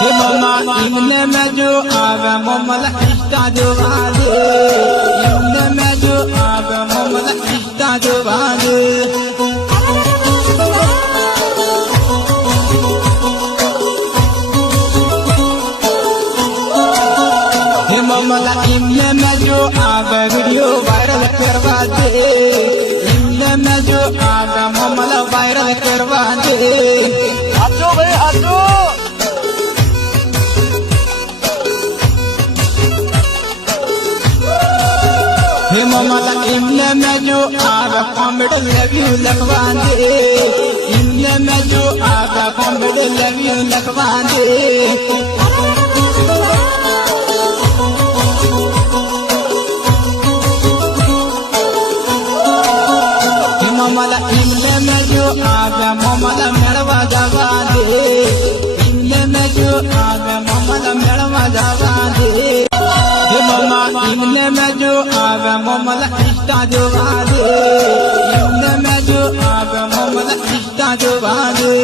हे मम्मा इमने में जो आवे मम्मला इष्टा जो वादे इमने में जो आवे मम्मला इष्टा जो वादे हे मम्मला इमने में जो आवे वीडियो वायरल करवा दे इमने में जो आवे मम्मला वायरल करवा दे हाथों भाई हाथों हे मम्मला इमने में जो आवे कमेंट लव यू लिखवा दे इमने में जो आवे कमेंट लव यू लिखवा दे हे मम्मला इमने में जो आवे मम्मला मेड़वा जावा दे इमने में जो आवे मम्मला मेड़वा जावा दे हे मम्मा इमने में जो आवे मम्मला इष्टा जो वादे इमने में जो आवे मम्मला इष्टा जो वादे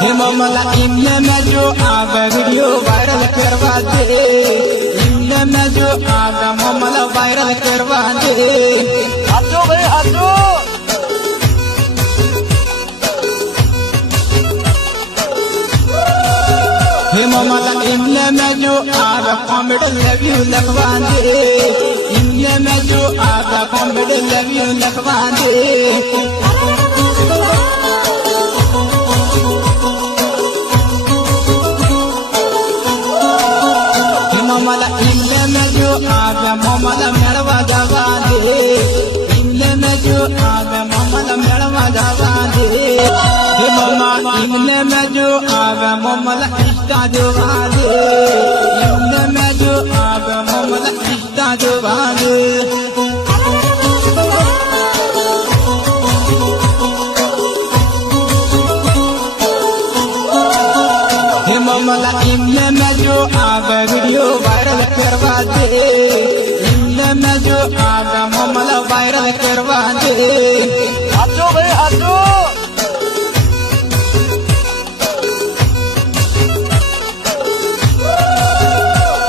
हे मम्मला इमने में जो आवे वीडियो वायरल करवा दे इमने में जो आवे मम्मला वायरल करवा दे हाथों भाई हाथों हे मम्मला इमने में जो आवे कमेंट लव यू लिखवा दे इमने में जो आवे कमेंट लव यू लिखवा दे हे मम्मला इमने में जो आवे मम्मला मेड़वा जावा दे इमने में जो आवे मम्मला मेड़वा जावा दे हे मम्मा इमने में जो आवे मम्मला इष्टा जो वादे इमने में जो आवे मम्मला इष्टा जो वादे हे मम्मला इमने में जो आवे वीडियो वायरल करवा दे इमने में जो आवे मम्मला वायरल करवा दे हाथों भाई हाथों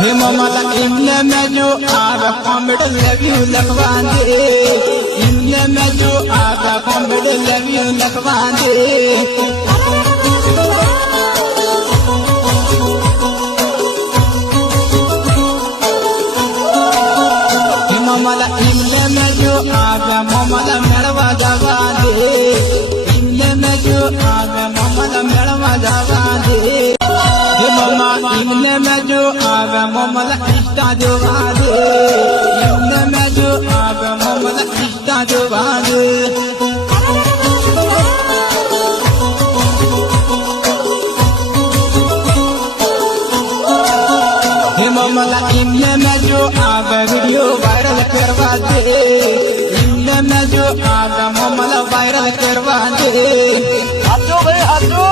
हे मम्मला इमने में जो आवे कमेंट लव यू लिखवा दे इमने में जो आवे कमेंट लव यू लिखवा दे हे मम्मला इमने में जो आवे मम्मला मेड़वा जावा दे इमने में जो आवे मम्मला मेड़वा जावा दे हे मम्मा इमने में जो आवे मम्मला इष्टा जो वादे इमने में जो आवे मम्मला इष्टा जो वादे हे मम्मला इमने में जो आवे वीडियो वायरल करवा दे इमने में जो आवे मम्मला वायरल करवा दे हाथों भाई हाथों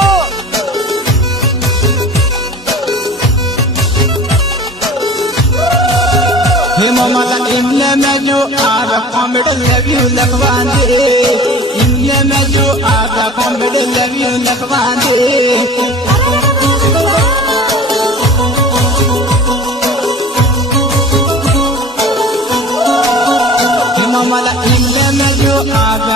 हे मम्मला इमने में जो आवे कमेंट लव यू लिखवा दे इमने में जो आवे कमेंट लव यू लिखवा दे हे मम्मला इमने में जो आवे